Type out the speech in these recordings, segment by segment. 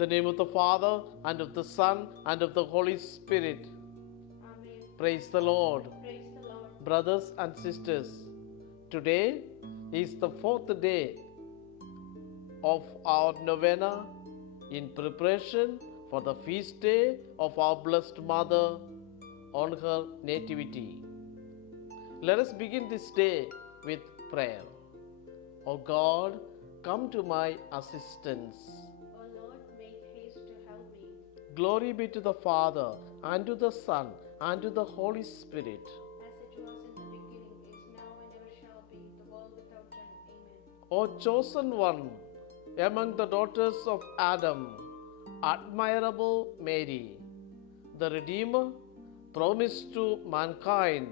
In the name of the Father, and of the Son, and of the Holy Spirit. Amen. Praise the Lord. Praise the Lord. Brothers and sisters, today is the fourth day of our novena in preparation for the feast day of our Blessed Mother on her nativity. Let us begin this day with prayer. O God, come to my assistance. O Lord, make haste to help me. Glory be to the Father, and to the Son, and to the Holy Spirit. As it was in the beginning, is now, and ever shall be, the world without end. Amen. O chosen one among the daughters of Adam, admirable Mary, the Redeemer promised to mankind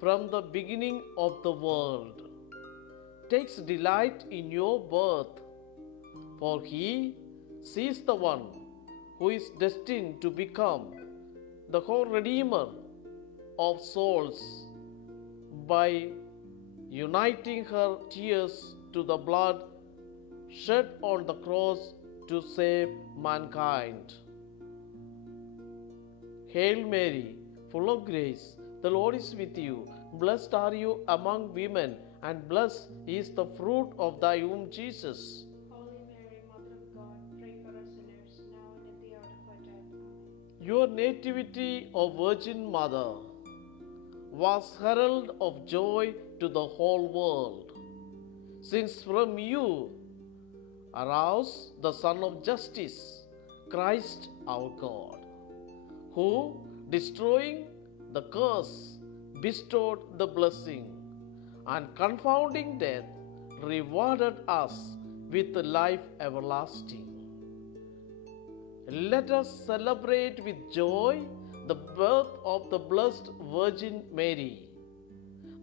from the beginning of the world, takes delight in your birth, for he sees the one who is destined to become the co-redeemer of souls by uniting her tears to the blood shed on the cross to save mankind. Hail Mary, full of grace, the Lord is with you. Blessed are you among women, and blessed is the fruit of thy womb, Jesus. Holy Mary, Mother of God, pray for us sinners, now and at the hour of our death. Amen. Your nativity, O Virgin Mother, was herald of joy to the whole world, since from you arose the Son of Justice, Christ our God, who, destroying the curse, bestowed the blessing, and confounding death, rewarded us with life everlasting. Let us celebrate with joy the birth of the Blessed Virgin Mary,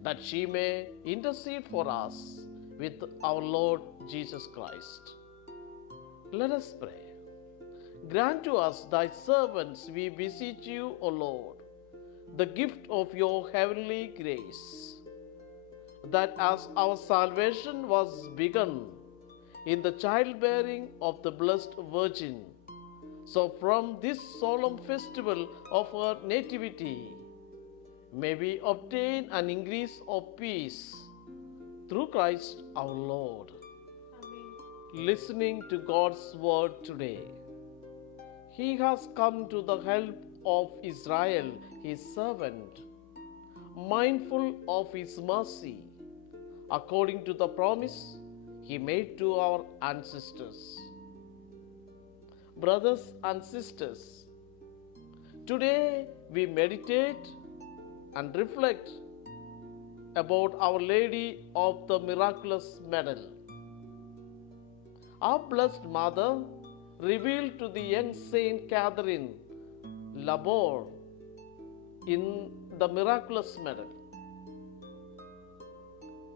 that she may intercede for us with our Lord Jesus Christ. Let us pray. Grant to us, thy servants, we beseech you, O Lord, the gift of your heavenly grace, that as our salvation was begun in the childbearing of the Blessed Virgin, so from this solemn festival of her nativity may we obtain an increase of peace through Christ our Lord. Amen. Listening to God's word today. He has come to the help of Israel, his servant, mindful of his mercy, according to the promise he made to our ancestors. Brothers and sisters, today we meditate and reflect about Our Lady of the Miraculous Medal. Our Blessed Mother revealed to the young Saint Catherine Labor in the Miraculous Medal.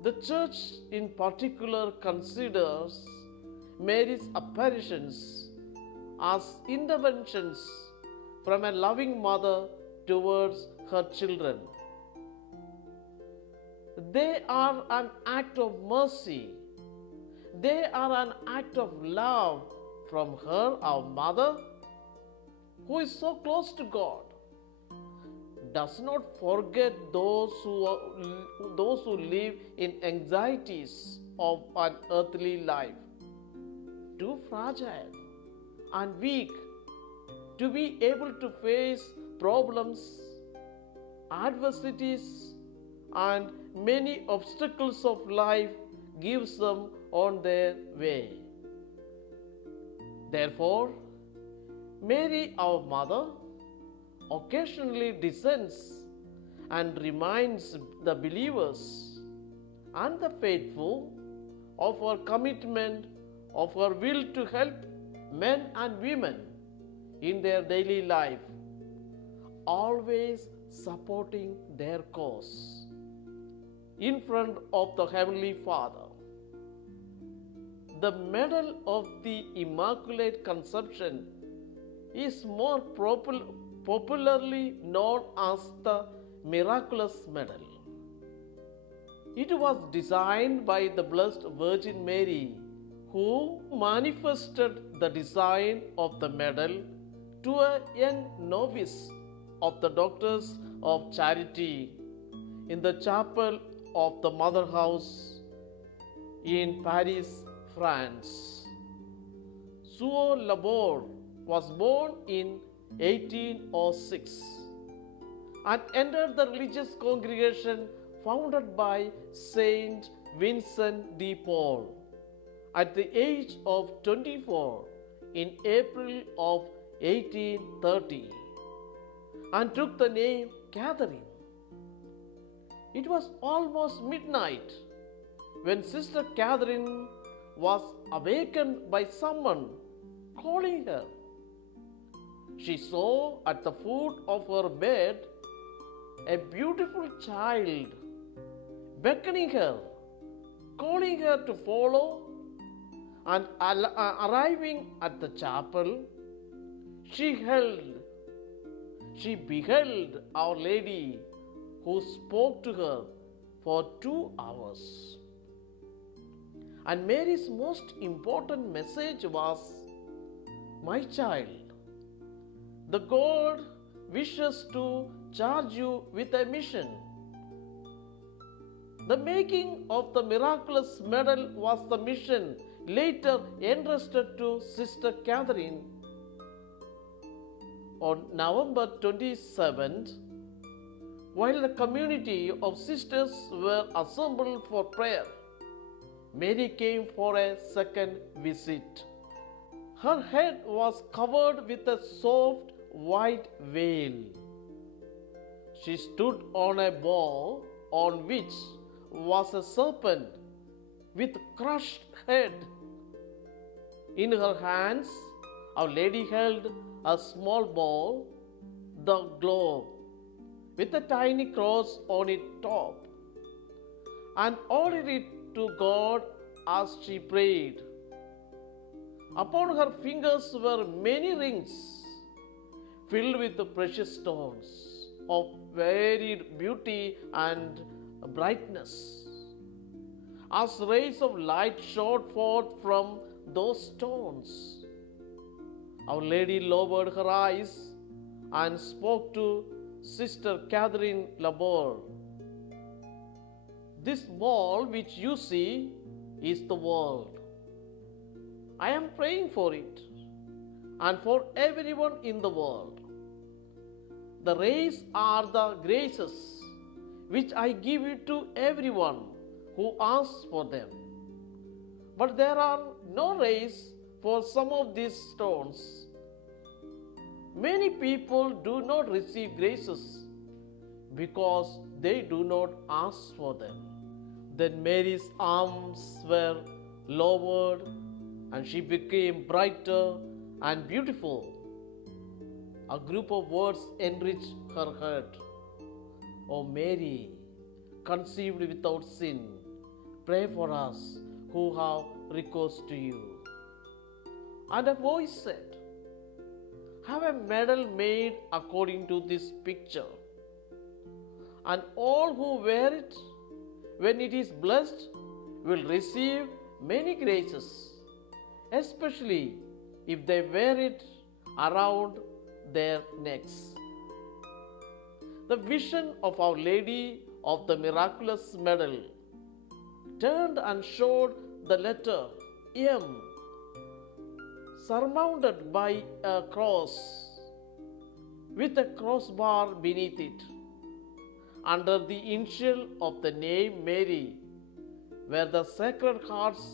The Church in particular considers Mary's apparitions as interventions from a loving mother towards her children. They are an act of mercy. They are an act of love from her, our mother, who is so close to God. Does not forget those who live in anxieties of an earthly life, too fragile and weak to be able to face problems, adversities, and many obstacles of life gives them on their way. Therefore, Mary, our mother, occasionally descends and reminds the believers and the faithful of her commitment, of her will to help men and women in their daily life, always supporting their cause in front of the Heavenly Father. The medal of the Immaculate Conception is more popularly known as the Miraculous Medal. It was designed by the Blessed Virgin Mary, who manifested the design of the medal to a young novice of the Doctors of Charity in the chapel of the Mother House in Paris, France. Suo Labor was born in 1806 and entered the religious congregation founded by Saint Vincent de Paul at the age of 24 in April of 1830 and took the name Catherine. It was almost midnight when Sister Catherine was awakened by someone calling her. She saw at the foot of her bed a beautiful child beckoning her, calling her to follow, and arriving at the chapel, she beheld Our Lady who spoke to her for 2 hours. And Mary's most important message was, "My child, the God wishes to charge you with a mission." The making of the miraculous medal was the mission later entrusted to Sister Catherine. On November 27th, while the community of sisters were assembled for prayer, Mary came for a second visit. Her head was covered with a soft white veil. She stood on a bowl on which was a serpent with crushed head. In her hands, Our Lady held a small ball, the globe, with a tiny cross on its top, and ordered it to God as she prayed. Upon her fingers were many rings filled with precious stones of varied beauty and brightness. As rays of light shot forth from those stones, Our Lady lowered her eyes and spoke to Sister Catherine Labor. "This ball which you see is the world. I am praying for it and for everyone in the world. The rays are the graces which I give it to everyone who asks for them. But there are no rays for some of these stones. Many people do not receive graces because they do not ask for them." Then Mary's arms were lowered and she became brighter and beautiful. A group of words enriched her heart. "O Mary, conceived without sin, pray for us who have recourse to you." And a voice said, "Have a medal made according to this picture, and all who wear it, when it is blessed, will receive many graces, especially if they wear it around their necks." The vision of Our Lady of the miraculous medal turned and showed the letter M, surmounted by a cross with a crossbar beneath it. Under the initial of the name Mary were the Sacred Hearts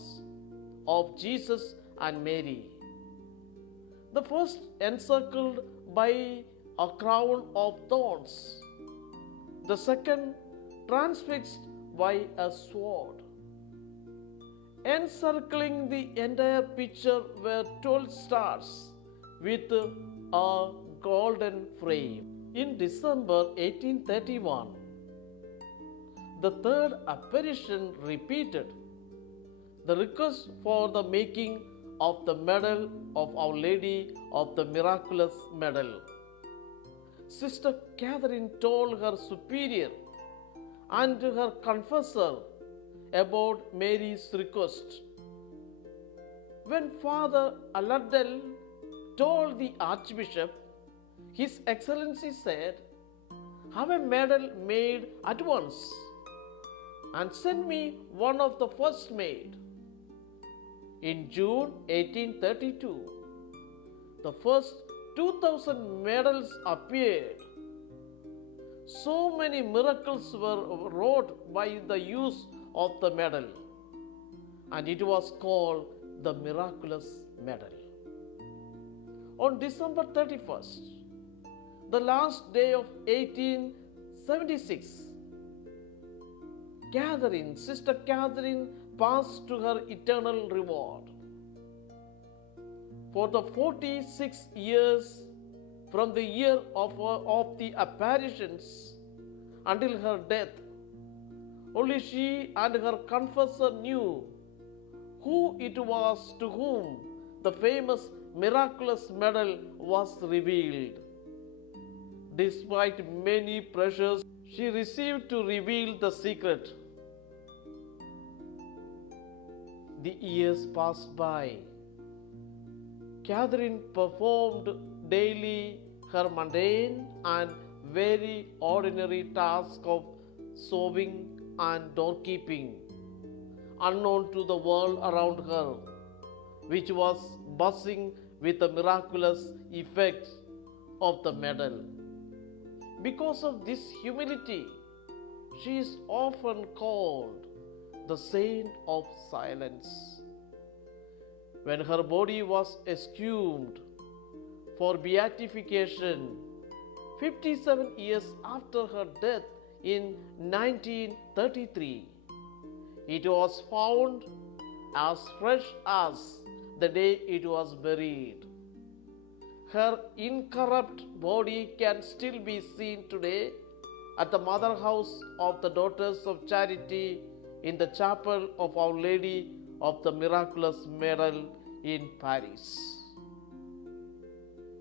of Jesus and Mary. The first encircled by a crown of thorns, the second transfixed by a sword. Encircling the entire picture were 12 stars with a golden frame. In December 1831, the third apparition repeated the request for the making of the medal of Our Lady of the miraculous medal. Sister Catherine told her superior and her confessor about Mary's request. When Father Alardel told the Archbishop, His Excellency said, "Have a medal made at once and send me one of the first made." In June 1832, the first 2000 medals appeared. So many miracles were wrought by the use of the medal, and it was called the miraculous medal. On December 31st, the last day of 1876, Sister Catherine passed to her eternal reward. For the 46 years from the year of the apparitions until her death, only she and her confessor knew who it was to whom the famous miraculous medal was revealed. Despite many pressures she received to reveal the secret, the years passed by. Catherine performed daily her mundane and very ordinary task of sewing and doorkeeping, unknown to the world around her, which was buzzing with the miraculous effect of the medal. Because of this humility, she is often called the Saint of Silence. When her body was exhumed for beatification 57 years after her death in 1933, it was found as fresh as the day it was buried. Her incorrupt body can still be seen today at the Mother House of the Daughters of Charity in the chapel of Our Lady of the Miraculous Medal in Paris.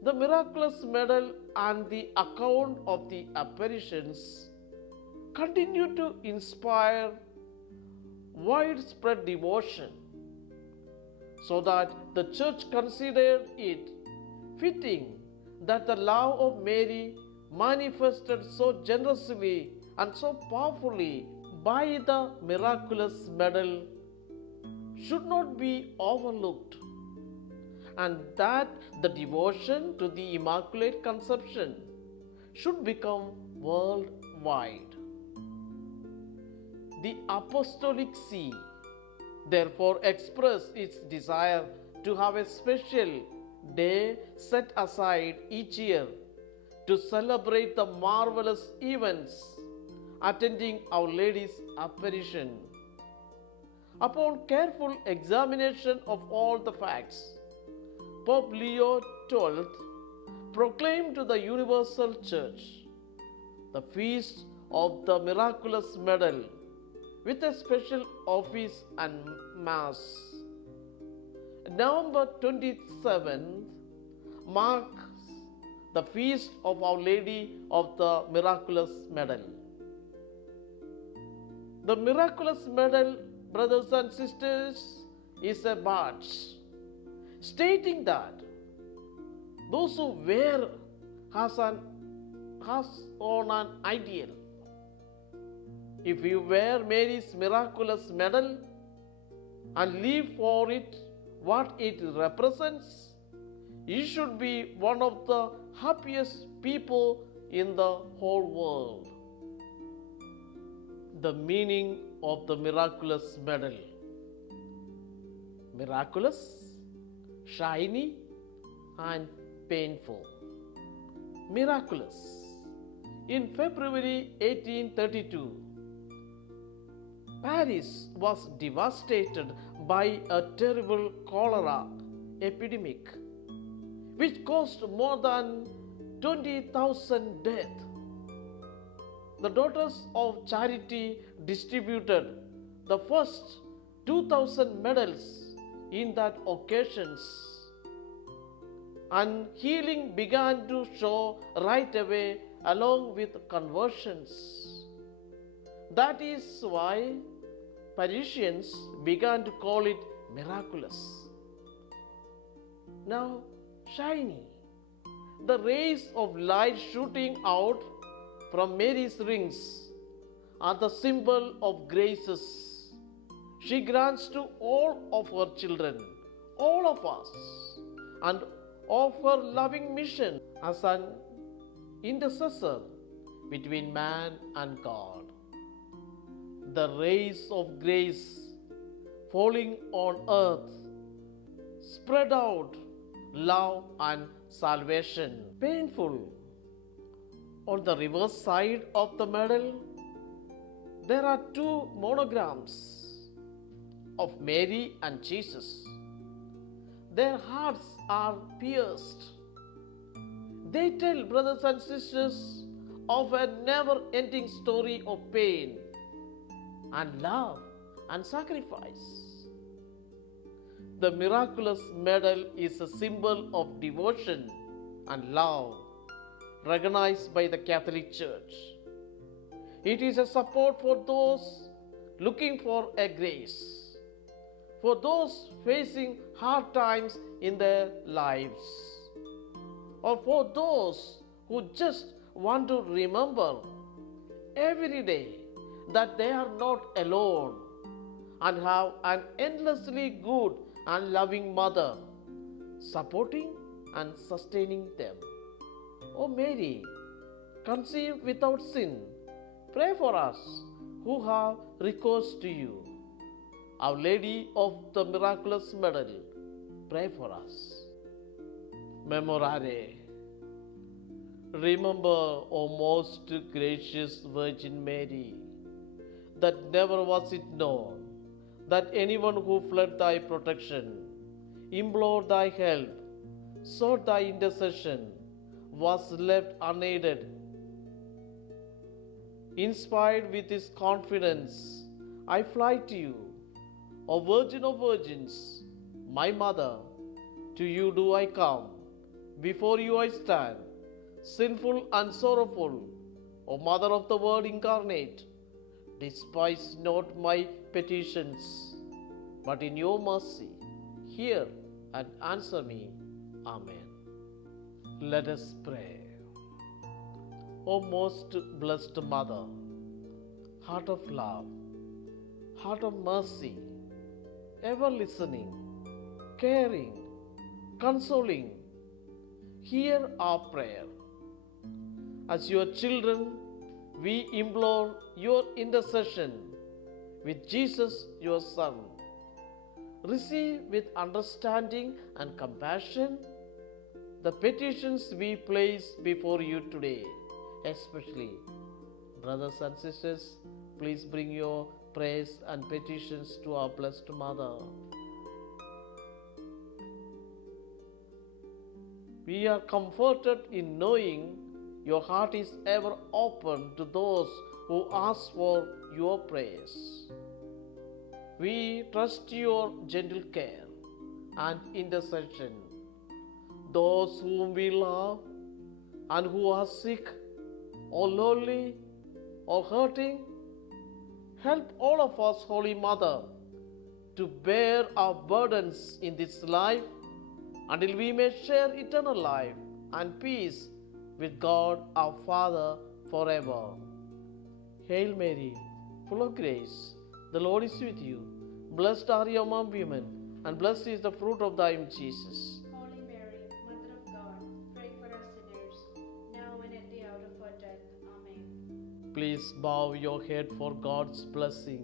The miraculous medal and the account of the apparitions continue to inspire widespread devotion, so that the Church considered it fitting that the love of Mary, manifested so generously and so powerfully by the miraculous medal, should not be overlooked, and that the devotion to the Immaculate Conception should become worldwide. The Apostolic See therefore expressed its desire to have a special day set aside each year to celebrate the marvelous events attending Our Lady's apparition. Upon careful examination of all the facts, Pope Leo XII proclaimed to the Universal Church the feast of the miraculous medal with a special office and mass. November 27th marks the feast of Our Lady of the Miraculous Medal. The miraculous medal, brothers and sisters, is a badge stating that those who wear has on an ideal. If you wear Mary's miraculous medal and live for it what it represents, you should be one of the happiest people in the whole world. The meaning of the miraculous medal: miraculous, shiny, and painful. Miraculous. In February 1832, Paris was devastated by a terrible cholera epidemic, which caused more than 20,000 deaths. The Daughters of Charity distributed the first 2,000 medals in that occasions, and healing began to show right away along with conversions. That is why Parisians began to call it miraculous, now shiny. The rays of light shooting out from Mary's rings are the symbol of graces she grants to all of her children, all of us, and of her loving mission as an intercessor between man and God. The rays of grace falling on earth spread out love and salvation. Painful. On the reverse side of the medal, there are two monograms of Mary and Jesus. Their hearts are pierced. They tell, brothers and sisters, of a never ending story of pain and love and sacrifice. The miraculous medal is a symbol of devotion and love recognized by the Catholic Church. It is a support for those looking for a grace, for those facing hard times in their lives, or for those who just want to remember every day that they are not alone and have an endlessly good and loving mother supporting and sustaining them. O Mary, conceived without sin, pray for us who have recourse to you. Our Lady of the Miraculous Medal, pray for us. Memorare. Remember, O most gracious Virgin Mary, that never was it known that anyone who fled thy protection, implored thy help, sought thy intercession, was left unaided. Inspired with this confidence, I fly to you, O Virgin of Virgins, my Mother. To you do I come, before you I stand, sinful and sorrowful, O Mother of the Word incarnate. Despise not my petitions, but in your mercy, hear and answer me. Amen. Let us pray. O most blessed Mother, heart of love, heart of mercy, ever listening, caring, consoling, hear our prayer. As your children, we implore your intercession with Jesus, your Son. Receive with understanding and compassion the petitions we place before you today, especially. Brothers and sisters, please bring your prayers and petitions to our Blessed Mother. We are comforted in knowing your heart is ever open to those who ask for your prayers. We trust your gentle care and intercession. Those whom we love and who are sick or lonely or hurting, help all of us, Holy Mother, to bear our burdens in this life until we may share eternal life and peace with God our Father forever. Hail Mary, full of grace, the Lord is with you. Blessed are you among women, and blessed is the fruit of thy womb, Jesus. Holy Mary, Mother of God, pray for us sinners, now and at the hour of our death. Amen. Please bow your head for God's blessing.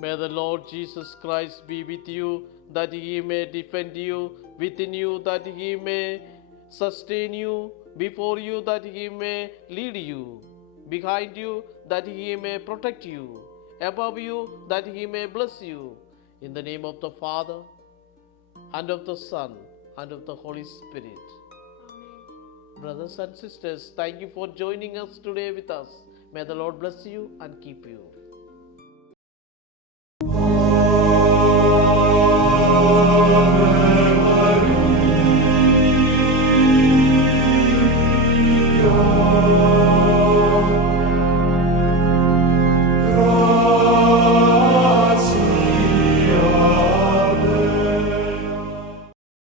May the Lord Jesus Christ be with you, that he may defend you, within you, that he may sustain you, before you, that he may lead you, behind you, that he may protect you, above you, that he may bless you. In the name of the Father, and of the Son, and of the Holy Spirit. Amen. Brothers and sisters, thank you for joining us today with us. May the Lord bless you and keep you.